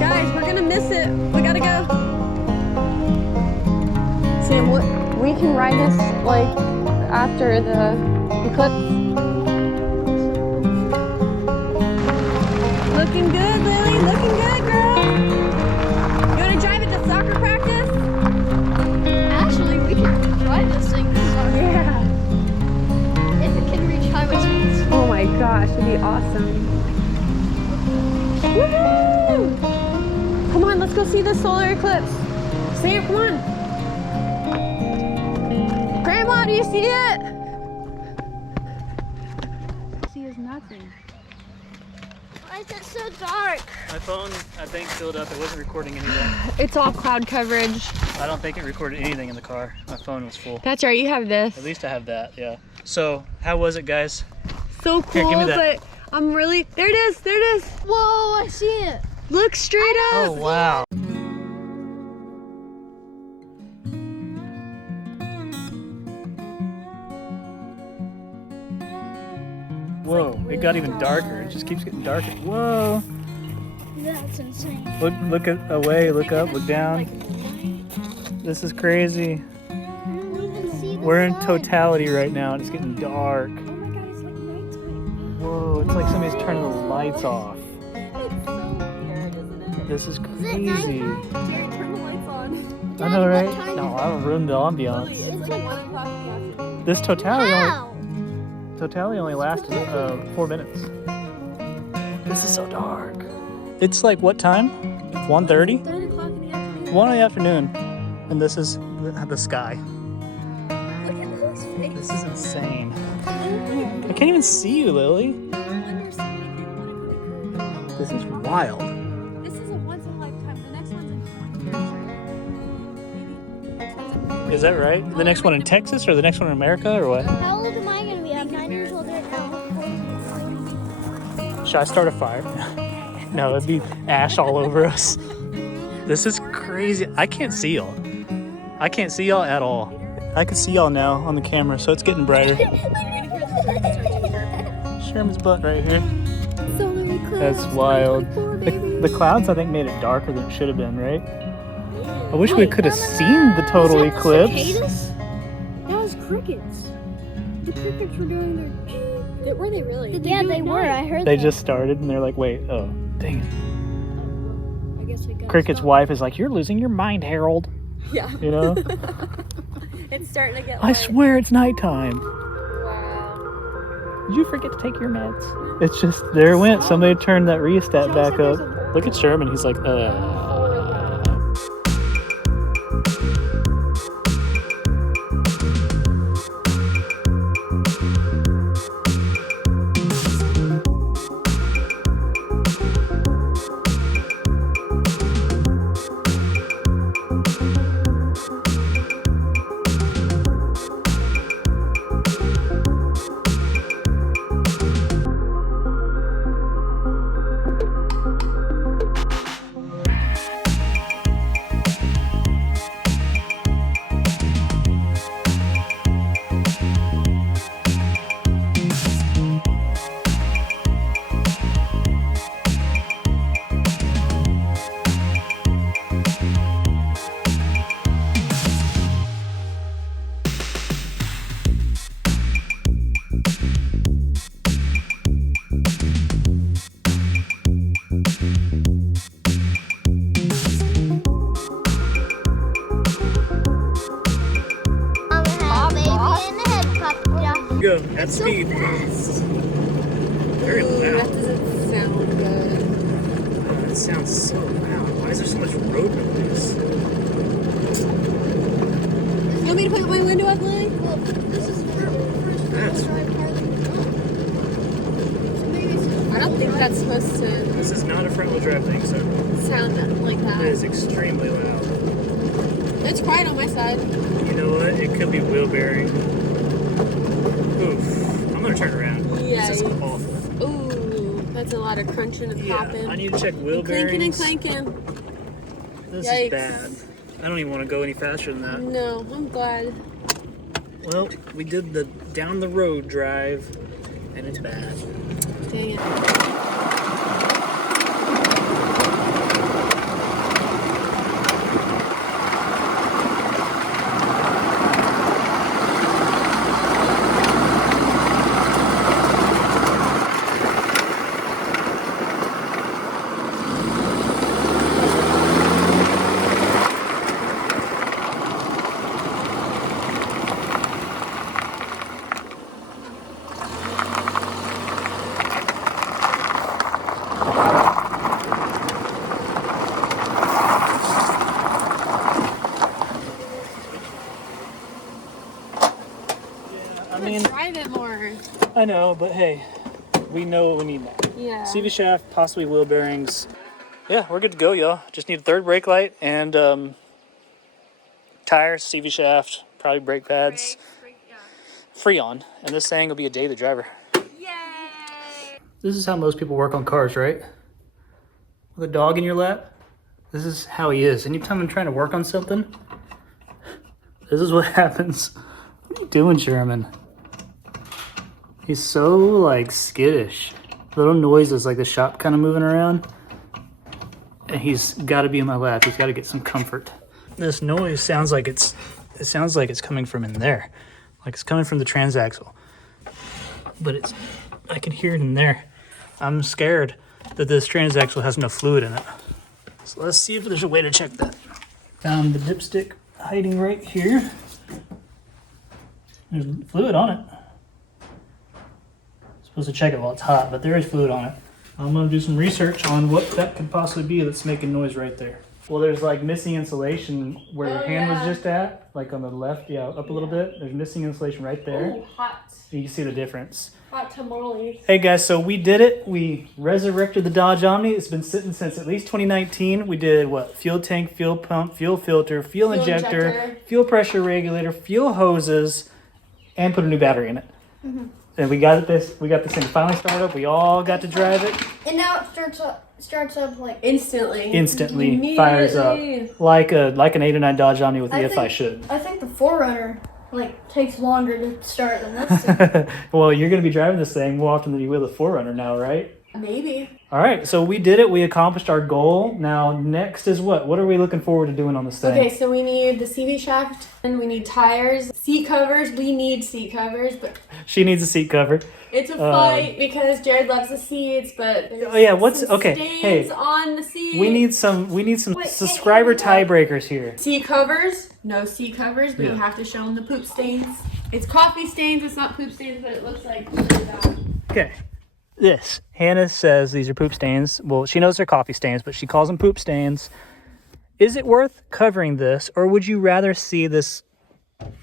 Guys, we're gonna miss it. We gotta go. Sam, we can ride this like after the eclipse. Looking good, Lily. Looking good, girl. You wanna drive it to soccer practice? Actually, we can drive this thing to soccer. Yeah. If it can reach highway speeds. Oh my gosh, it'd be awesome. Woohoo! Come on, let's go see the solar eclipse. Sam, come on. Grandma, do you see it? See is nothing. Why is it so dark? My phone, I think, filled up. It wasn't recording anything. It's all cloud coverage. I don't think it recorded anything in the car. My phone was full. That's right, you have this. At least I have that, yeah. So, how was it, guys? So Here, cool, give me that. but I'm really, there it is, there it is. Whoa, I see it. Look straight up. Oh, wow. Whoa, it got even darker. It just keeps getting darker. Whoa. That's insane. Look away, look up, look down. This is crazy. We're in totality right now and it's getting dark. Oh my god, it's like nighttime. Whoa, it's like somebody's turning the lights off. It's so weird, isn't it? This is Is it crazy. nighttime? Jared, turn the lights on. I know, right? What time No, is I don't ruin the Lily, ambiance. it's like 1 o'clock in the afternoon. This totality Wow. only lasted 4 minutes. This is so dark. It's like what time? 1:30? 9 o'clock in the afternoon. 1 in the afternoon. And this is the sky. Look at Lily's face. This is insane. I can't even see you, Lily. This is wild. This is a once in a lifetime. The next one's in 20 years, right? Maybe. Is that right? The next one in Texas or the next one in America or what? How old am I gonna be? I'm 9 years old right now. Should I start a fire? No, it'd be ash all over us. This is crazy. I can't see y'all. I can't see y'all at all. I can see y'all now on the camera, so it's getting brighter. Sherman's butt right here. Solar eclipse. That's wild. 2024, baby. The clouds, I think, made it darker than it should have been, right? I wish we could have seen the total Was that the eclipse. cicadas? That was crickets. The crickets were doing their. Were they really? Yeah, they were. I heard They that. just started, and they're like, wait, oh, dang it. I guess we got Cricket's wife is like, you're losing your mind, Harold. Yeah. You know? It's starting to get I light. swear it's nighttime. Wow. Did you forget to take your meds? It's just, there it went. Somebody turned that rheostat back up. Look at Sherman. He's like, go, at speed. Very Ooh, that loud. doesn't sound good. Oh, it sounds so loud. Why is there so much road noise? You want me to put my window up, Lily? Well, this is the first That's- drive car that we've done. So maybe it's I don't think that's supposed to This is not a front-wheel drive thing, so sound like it that. is extremely loud. It's quiet on my side. You know what? It could be wheel bearing. Oof. I'm gonna turn around. Yeah. This is awful. Ooh, that's a lot of crunching and Yeah, popping. I need to check wheel Clinking and bearings. clanking. This Yikes. is bad. I don't even want to go any faster than that. No, I'm glad. Well, we did the down the road drive, and it's bad. Dang it. I mean, Drive it more. I know, but hey, we know what we need now. Yeah. CV shaft, possibly wheel bearings. Yeah, we're good to go, y'all. Just need a third brake light and tires, CV shaft, probably brake pads. Freon, and this thing will be a daily driver. Yay! This is how most people work on cars, right? With a dog in your lap. This is how he is. Anytime I'm trying to work on something, this is what happens. What are you doing, Sherman? He's so like skittish. Little noises like the shop kind of moving around. And he's got to be in my lap. He's got to get some comfort. This noise sounds like it sounds like it's coming from in there. Like it's coming from the transaxle. But I can hear it in there. I'm scared that this transaxle has no fluid in it. So let's see if there's a way to check that. Found the dipstick hiding right here. There's fluid on it. Supposed to check it while it's hot, but there is fluid on it. I'm gonna do some research on what that could possibly be that's making noise right there. Well, there's like missing insulation where your hand was just at, like on the left, up a little bit. There's missing insulation right there. Oh, hot. You can see the difference. Hot tamales. Hey guys, so we did it. We resurrected the Dodge Omni. It's been sitting since at least 2019. We did what? Fuel tank, fuel pump, fuel filter, fuel injector, fuel pressure regulator, fuel hoses, and put a new battery in it. And we got this thing finally started up. We all got to drive it. And now it starts up like Instantly. Instantly fires up like an 8 or 9 Dodge Omni with the If I Should. I think the 4Runner like takes longer to start than this thing. Well, you're gonna be driving this thing more often than you will the 4Runner now, right? Maybe. All right, so we did it. We accomplished our goal. Now, next is what? What are we looking forward to doing on this thing? Okay, so we need the CV shaft and we need tires, seat covers. We need seat covers, but She needs a seat cover. it's a fight because Jared loves the seats, but there's Oh yeah, what's some okay? stains Hey, on the seat. we need some subscriber tiebreakers here. seat covers. No seat covers, but Yeah. you have to show them the poop stains. It's coffee stains. It's not poop stains, but it looks like really bad. Okay. This. Hannah says these are poop stains. Well, she knows they're coffee stains, but she calls them poop stains. Is it worth covering this, or would you rather see this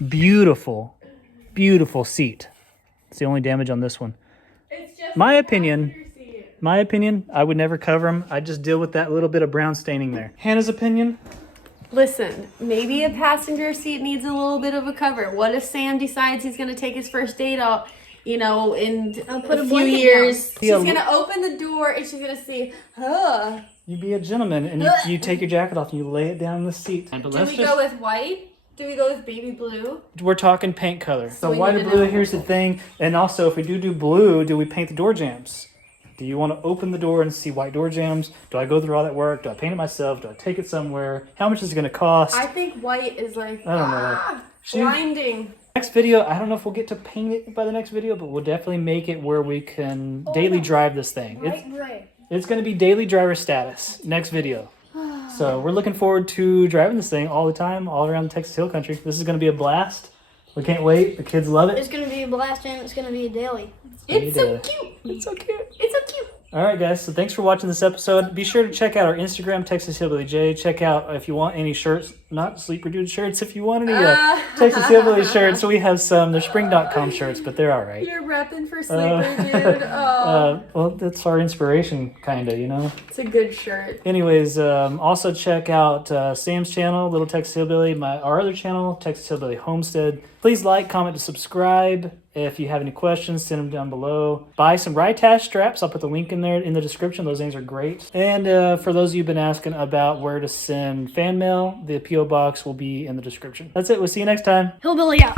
beautiful, beautiful seat? It's the only damage on this one. It's just My opinion, I would never cover them. I'd just deal with that little bit of brown staining there. Hannah's opinion? Listen, maybe a passenger seat needs a little bit of a cover. What if Sam decides he's going to take his first date out, in put a a few blanket years? down. She's going to open the door and she's going to see, You be a gentleman and you take your jacket off and you lay it down in the seat. But do we go with white? Do we go with baby blue? We're talking paint color. So we white need or to blue, know. here's the thing. And also, if we do blue, do we paint the door jambs? Do you want to open the door and see white door jambs? Do I go through all that work? Do I paint it myself? Do I take it somewhere? How much is it going to cost? I think white is like I don't know. blinding. Next video, I don't know if we'll get to paint it by the next video, but we'll definitely make it where we can daily drive this thing. It's going to be daily driver status next video. So we're looking forward to driving this thing all the time, all around the Texas Hill Country. This is going to be a blast. We can't wait. The kids love it. It's gonna be a blast and it's gonna be a daily. It's so cute. It's so cute. It's so cute. All right, guys. So thanks for watching this episode. Be sure to check out our Instagram, Texas Hillbilly J. Check out if you want any shirts, not Sleeper Dude shirts. If you want any Texas Hillbilly shirts, we have some. They're spring.com shirts, but they're all right. You're repping for Sleeper Dude. Oh, Well, that's our inspiration, kind of, you know? it's a good shirt. Anyways, also check out Sam's channel, Little Texas Hillbilly, our other channel, Texas Hillbilly Homestead. Please like, comment, and subscribe. If you have any questions, send them down below. Buy some Ritash straps. I'll put the link in there in the description. Those things are great. And for those of you who've been asking about where to send fan mail, the P.O. box will be in the description. That's it. We'll see you next time. Hillbilly out.